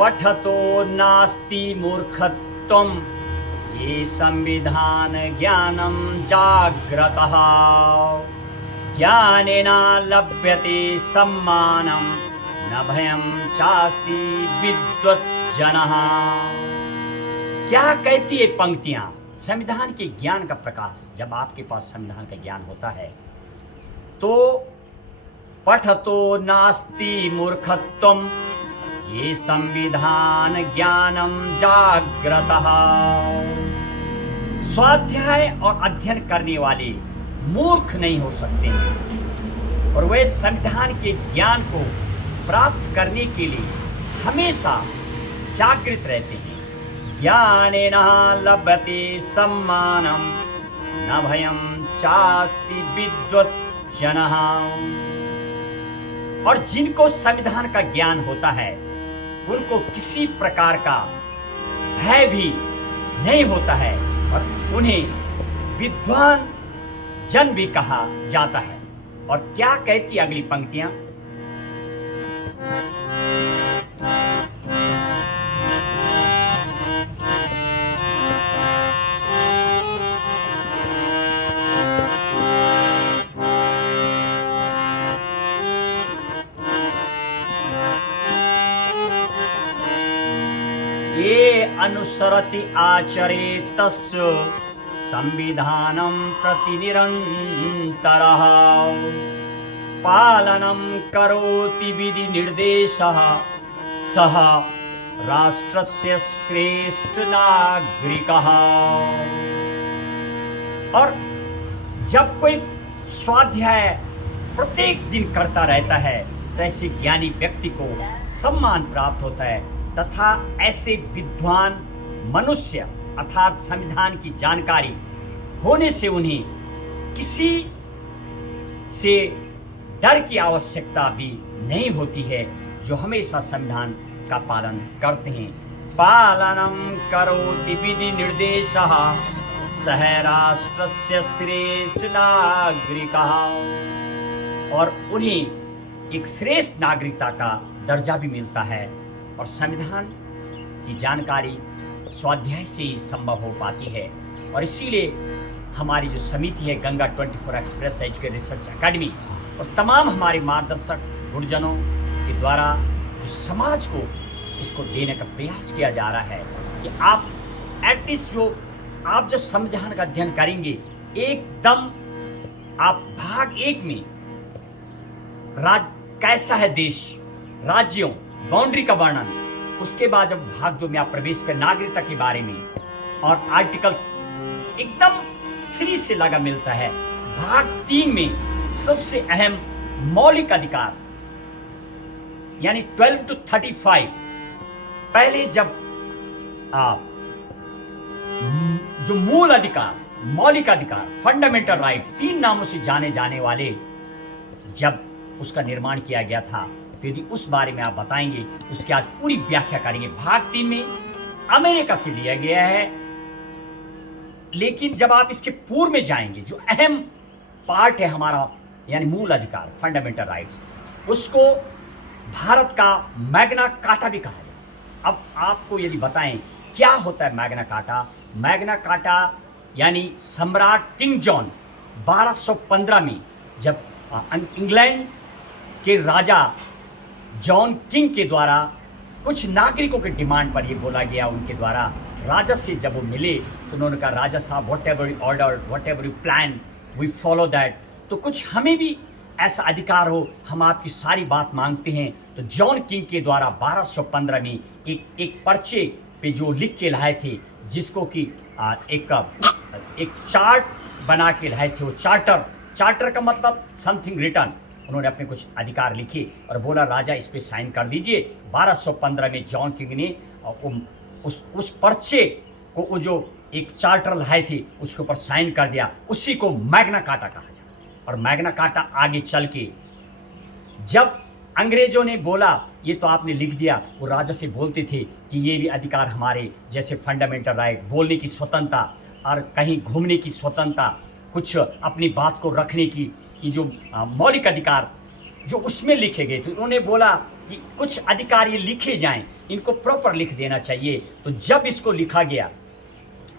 पठतो नास्ति मूर्खत्वम् ये संविधान ज्ञानं जाग्रतः ज्ञानेन लभ्यते सम्मानं न भयं चास्ति विद्वज्जनः। क्या कहती है पंक्तियां? संविधान के ज्ञान का प्रकाश। जब आपके पास संविधान का ज्ञान होता है तो पठतो नास्ति मूर्खत्वम् ये संविधान ज्ञानम जाग्रतः। स्वाध्याय और अध्ययन करने वाले मूर्ख नहीं हो सकते हैं और वे संविधान के ज्ञान को प्राप्त करने के लिए हमेशा जागृत रहते हैं। ज्ञानेन लभते सम्मानम न भयं चास्ति विद्वज्जनः। और जिनको संविधान का ज्ञान होता है उनको किसी प्रकार का भय भी नहीं होता है और उन्हें विद्वान जन भी कहा जाता है। और क्या कहती अगली पंक्तियां? ये अनुसरति आचरेत् तस्य संविधानं प्रति निरन्तरः पालनं करोति विधि निर्देशः सः राष्ट्रस्य श्रेष्ठ नागरिकः। और जब कोई स्वाध्याय प्रत्येक दिन करता रहता है तो ऐसे ज्ञानी व्यक्ति को सम्मान प्राप्त होता है तथा ऐसे विद्वान मनुष्य अर्थात संविधान की जानकारी होने से उन्हें किसी से डर की आवश्यकता भी नहीं होती है, जो हमेशा संविधान का पालन करते हैं। पालनम करोति विधि निर्देशः सः राष्ट्रस्य श्रेष्ठ नागरिकः। और उन्हें एक श्रेष्ठ नागरिकता का दर्जा भी मिलता है और संविधान की जानकारी स्वाध्याय से ही संभव हो पाती है। और इसीलिए हमारी जो समिति है Ganga 24 express education research academy और तमाम हमारे मार्गदर्शक गुरुजनों के द्वारा जो समाज को इसको देने का प्रयास किया जा रहा है कि आप एटलीस्ट जो आप जब संविधान का अध्ययन करेंगे एकदम आप भाग 1 में कैसा है देश, राज्यों, बाउंड्री का वर्णन, उसके बाद जब भाग 2 में आप प्रवेश कर नागरिकता के बारे में और आर्टिकल एकदम श्री से लगा मिलता है। भाग 3 में सबसे अहम मौलिक अधिकार यानी 12 to 35 पहले जब जो मूल अधिकार, मौलिक अधिकार, फंडामेंटल राइट 3 नामों से जाने जाने वाले जब उसका निर्माण किया गया था तो यदि उस बारे में आप बताएंगे उसकी आज पूरी व्याख्या करेंगे। भाग 3 में अमेरिका से लिया गया है, लेकिन जब आप इसके पूर्व में जाएंगे जो अहम पार्ट है हमारा यानी मूल अधिकार फंडामेंटल राइट्स, उसको भारत का मैग्ना कार्टा भी कहा जाए। अब आपको यदि बताएं क्या होता है मैग्ना कार्टा। मैग्ना कार्टा यानी सम्राट किंग जॉन 1215 में जब इंग्लैंड के राजा जॉन किंग के द्वारा कुछ नागरिकों के डिमांड पर ये बोला गया, उनके द्वारा राजा से जब वो मिले तो उन्होंने कहा राजा साहब whatever you order, whatever you plan, we follow that. तो कुछ हमें भी ऐसा अधिकार हो, हम आपकी सारी बात मांगते हैं। तो जॉन किंग के द्वारा 1215 में एक पर्चे पे जो लिख के लाए थे, जिसको कि एक चार्ट बना के लाए थे, वो चार्टर का मतलब समथिंग रिटर्न। उन्होंने अपने कुछ अधिकार लिखे और बोला राजा इस पे साइन कर दीजिए। 1215 में जॉन किंग ने उस पर्चे को वो जो एक चार्टर लाए थे उसके ऊपर साइन कर दिया, उसी को मैग्ना कार्टा कहा जाता। और मैग्ना कार्टा आगे चल के जब अंग्रेजों ने बोला ये तो आपने लिख दिया, वो राजा से बोलते थे कि ये भी अधिकार हमारे जैसे फंडामेंटल राइट, बोलने की स्वतंत्रता और कहीं घूमने की स्वतंत्रता, कुछ अपनी बात को रखने की, ये जो मौलिक अधिकार जो उसमें लिखे गए थे, उन्होंने बोला कि कुछ अधिकार ये लिखे जाएं, इनको प्रॉपर लिख देना चाहिए। तो जब इसको लिखा गया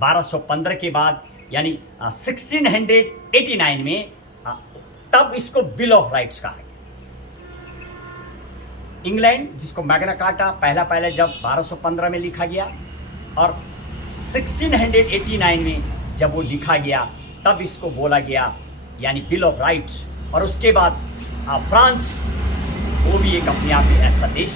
1215 के बाद, यानी 1689 में, तब इसको बिल ऑफ राइट्स कहा गया। इंग्लैंड, जिसको मैग्ना कार्टा पहला जब 1215 में लिखा गया, और 1689 में जब वो लिखा गया तब इसको बोला गया यानी बिल ऑफ राइट्स। और उसके बाद फ्रांस, वो भी एक अपने आप में ऐसा देश,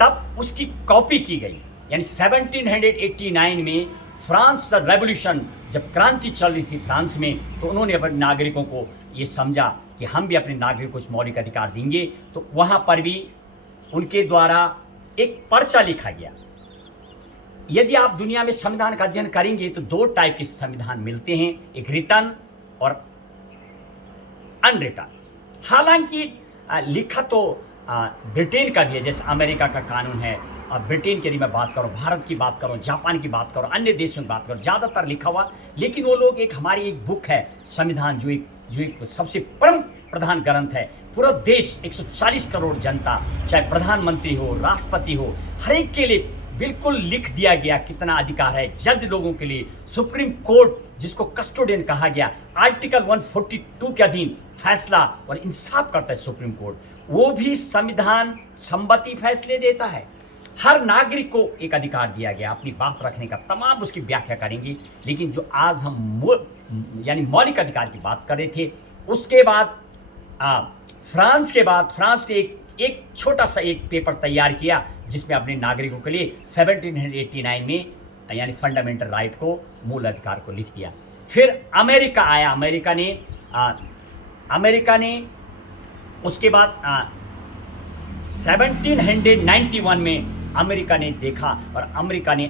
तब उसकी कॉपी की गई। यानी 1789 में फ्रांस रेवोल्यूशन, जब क्रांति चल रही थी फ्रांस में, तो उन्होंने अपने नागरिकों को ये समझा कि हम भी अपने नागरिकों को मौलिक अधिकार देंगे। तो वहाँ पर भी उनके द्वारा एक पर्चा लिखा गया। यदि आप दुनिया में संविधान का अध्ययन करेंगे तो दो टाइप के संविधान मिलते हैं, एक रिटर्न और अनरिटर्न। हालांकि लिखा तो ब्रिटेन का भी है, जैसे अमेरिका का कानून है। ब्रिटेन की यदि मैं बात करूं, भारत की बात करूं, जापान की बात करूं, अन्य देशों की बात करूं, ज़्यादातर लिखा हुआ। लेकिन वो लोग हमारी एक बुक है संविधान, जो एक सबसे परम प्रधान ग्रंथ है। पूरा देश, 140 करोड़ जनता, चाहे प्रधानमंत्री हो, राष्ट्रपति हो, हर एक के लिए बिल्कुल लिख दिया गया कितना अधिकार है। जज लोगों के लिए, सुप्रीम कोर्ट जिसको कस्टोडियन कहा गया, आर्टिकल 142 के अधीन फैसला और इंसाफ करता है सुप्रीम कोर्ट, वो भी संविधान संबंधी फैसले देता है। हर नागरिक को एक अधिकार दिया गया अपनी बात रखने का, तमाम उसकी व्याख्या करेंगे। लेकिन जो आज हम यानी मौलिक अधिकार की बात कर रहे थे, उसके बाद फ्रांस ने एक छोटा सा एक पेपर तैयार किया जिसमें अपने नागरिकों के लिए 1789 में यानी फंडामेंटल राइट को, मूल अधिकार को लिख दिया। फिर अमेरिका आया। अमेरिका ने उसके बाद 1791 में अमेरिका ने देखा, और अमेरिका ने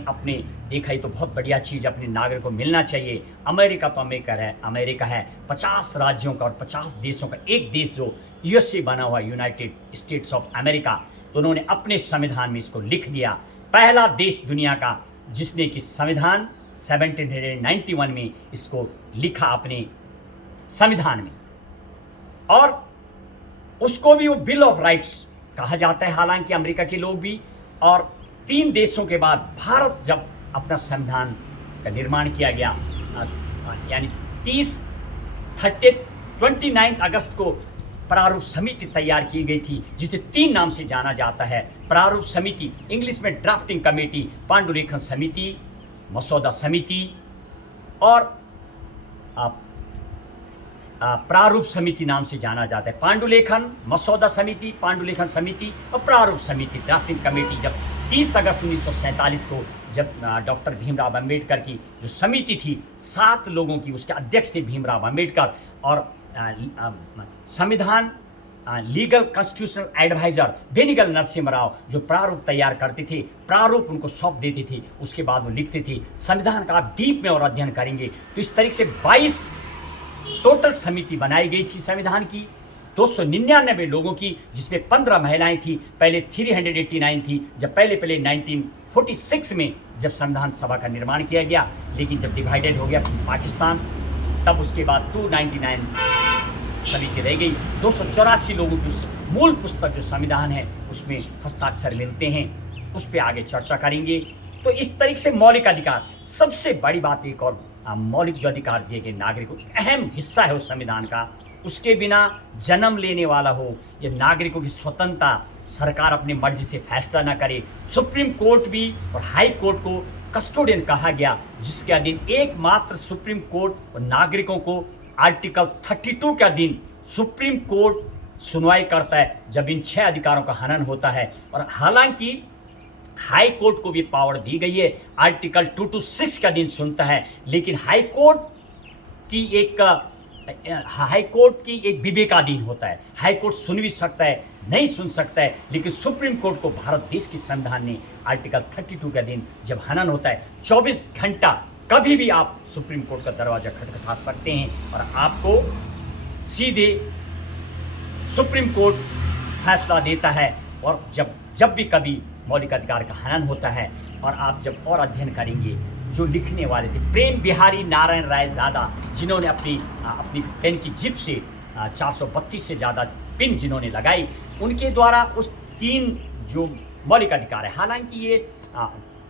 देखा ये तो बहुत बढ़िया चीज़ अपने नागरिकों को मिलना चाहिए। अमेरिका तो अमेरिका है 50 राज्यों का और 50 देशों का एक देश, जो यूएसए बना हुआ, यूनाइटेड स्टेट्स ऑफ अमेरिका। तो उन्होंने अपने संविधान में इसको लिख दिया। पहला देश दुनिया का जिसने कि संविधान 1791 में इसको लिखा अपने संविधान में, और उसको भी वो बिल ऑफ राइट्स कहा जाता है। हालांकि अमेरिका के लोग भी, और 3 देशों के बाद भारत जब अपना संविधान का निर्माण किया गया, यानी 29 अगस्त को प्रारूप समिति तैयार की गई थी, जिसे 3 नाम से जाना जाता है। प्रारूप समिति, इंग्लिश में ड्राफ्टिंग कमेटी, पांडुलेखन समिति, मसौदा समिति, और प्रारूप समिति नाम से जाना जाता है। पांडुलेखन, मसौदा समिति, पांडुलेखन समिति और प्रारूप समिति, ड्राफ्टिंग कमेटी। जब 30 अगस्त 1947 को जब डॉक्टर भीमराव अंबेडकर की जो समिति थी, 7 लोगों की, उसके अध्यक्ष थे भीमराव अंबेडकर, और संविधान legal constitutional adviser Benegal Narasimha Rao जो प्रारूप तैयार करते थे, प्रारूप उनको सौंप देते थे, उसके बाद वो लिखते थे संविधान का आप डीप में और अध्ययन करेंगे। तो इस तरीके से 22 टोटल समिति बनाई गई थी संविधान की, 299 लोगों की, जिसमें 15 महिलाएं थी। पहले 389 थी, जब पहले 1946 में जब संविधान सभा का निर्माण किया गया। लेकिन जब डिवाइडेड हो गया पाकिस्तान, तब उसके बाद 299 समिति रह गई। 284 लोगों की उस मूल पुस्तक जो संविधान है उसमें हस्ताक्षर मिलते हैं, उस पर आगे चर्चा करेंगे। तो इस तरीके से मौलिक अधिकार, सबसे बड़ी बात एक और, मौलिक जो अधिकार दिए गए नागरिकों, अहम हिस्सा है उस संविधान का। उसके बिना जन्म लेने वाला हो या नागरिकों की स्वतंत्रता, सरकार अपनी मर्जी से फैसला न करे। सुप्रीम कोर्ट भी और हाई कोर्ट को कस्टोडियन कहा गया, जिसके अधीन एकमात्र सुप्रीम कोर्ट और नागरिकों को आर्टिकल 32 के अधीन सुप्रीम कोर्ट सुनवाई करता है जब इन 6 अधिकारों का हनन होता है। और हालांकि हाई कोर्ट को भी पावर दी गई है, आर्टिकल 226 के अधीन सुनता है। लेकिन हाई कोर्ट की एक विवेकाधीन होता है। हाई कोर्ट सुन भी सकता है, नहीं सुन सकता है। लेकिन सुप्रीम कोर्ट को भारत देश की संविधान ने आर्टिकल 32 के अधीन जब हनन होता है, 24 घंटा कभी भी आप सुप्रीम कोर्ट का दरवाजा खटखटा सकते हैं और आपको सीधे सुप्रीम कोर्ट फैसला देता है। और जब भी कभी मौलिक अधिकार का हनन होता है, और आप जब और अध्ययन करेंगे, जो लिखने वाले थे प्रेम बिहारी नारायण राय ज़्यादा, जिन्होंने अपनी पेन की जिप से 432 से ज़्यादा पिन जिन्होंने लगाई उनके द्वारा उस 3 जो मौलिक अधिकार है, हालांकि ये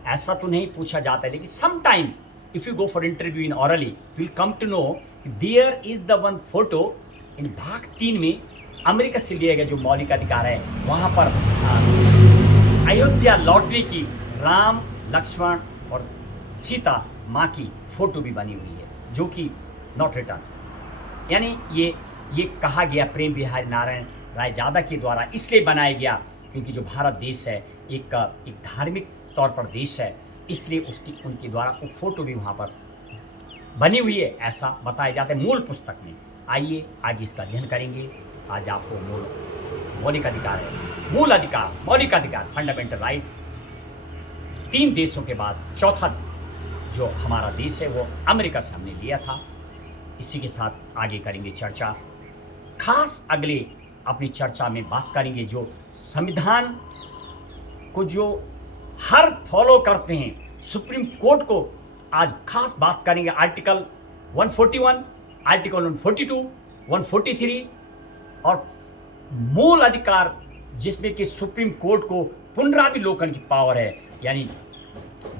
ऐसा तो नहीं पूछा जाता है, लेकिन some time if you go for interview in orally you will come to know there is the one photo in भाग 3 में अमेरिका से लिया गया जो मौलिक अधिकार है, वहाँ पर अयोध्या लौटने की राम, लक्ष्मण और सीता माँ की फोटो भी बनी हुई है, जो कि नॉट रिटर्न। यानी ये कहा गया प्रेम बिहारी नारायण रायजादा के द्वारा इसलिए बनाया गया क्योंकि जो भारत देश है एक धार्मिक तौर पर देश है, इसलिए उनके द्वारा वो फोटो भी वहाँ पर बनी हुई है, ऐसा बताया जाता है मूल पुस्तक में। आइए आगे इसका अध्ययन करेंगे। आज आपको मौलिक अधिकार है, मूल अधिकार, मौलिक अधिकार, फंडामेंटल राइट, 3 देशों के बाद चौथा जो हमारा देश है वो अमेरिका से हमने लिया था। इसी के साथ आगे करेंगे चर्चा। खास अगले अपनी चर्चा में बात करेंगे जो संविधान को जो हर फॉलो करते हैं, सुप्रीम कोर्ट को आज खास बात करेंगे। आर्टिकल 141, आर्टिकल 142, 143 और मूल अधिकार जिसमें कि सुप्रीम कोर्ट को पुनरावलोकन की पावर है, यानी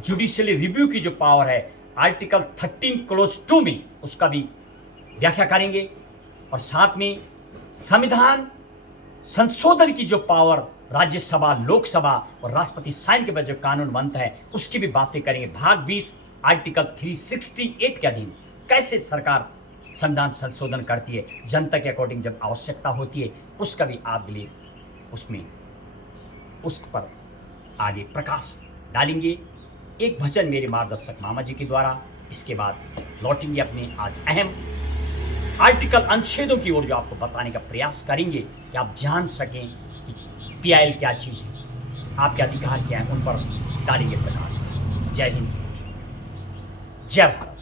जुडिशियली रिव्यू की जो पावर है, आर्टिकल 13 क्लोज 2 में उसका भी व्याख्या करेंगे। और साथ में संविधान संशोधन की जो पावर राज्यसभा, लोकसभा और राष्ट्रपति साइन के बाद जो कानून बनता है उसकी भी बातें करेंगे। भाग 20 आर्टिकल 368 के अधीन कैसे सरकार संविधान संशोधन करती है, जनता के अकॉर्डिंग जब आवश्यकता होती है, उसका भी आप लिए उसमें उस पर आगे प्रकाश डालेंगे। एक भजन मेरे मार्गदर्शक मामा जी के द्वारा, इसके बाद लौटेंगे अपने आज अहम आर्टिकल अनुच्छेदों की ओर जो आपको बताने का प्रयास करेंगे कि आप जान सकें कि PIL क्या चीज़ है, आपके अधिकार क्या हैं, उन पर डालेंगे प्रकाश। जय हिंद, जय भारत।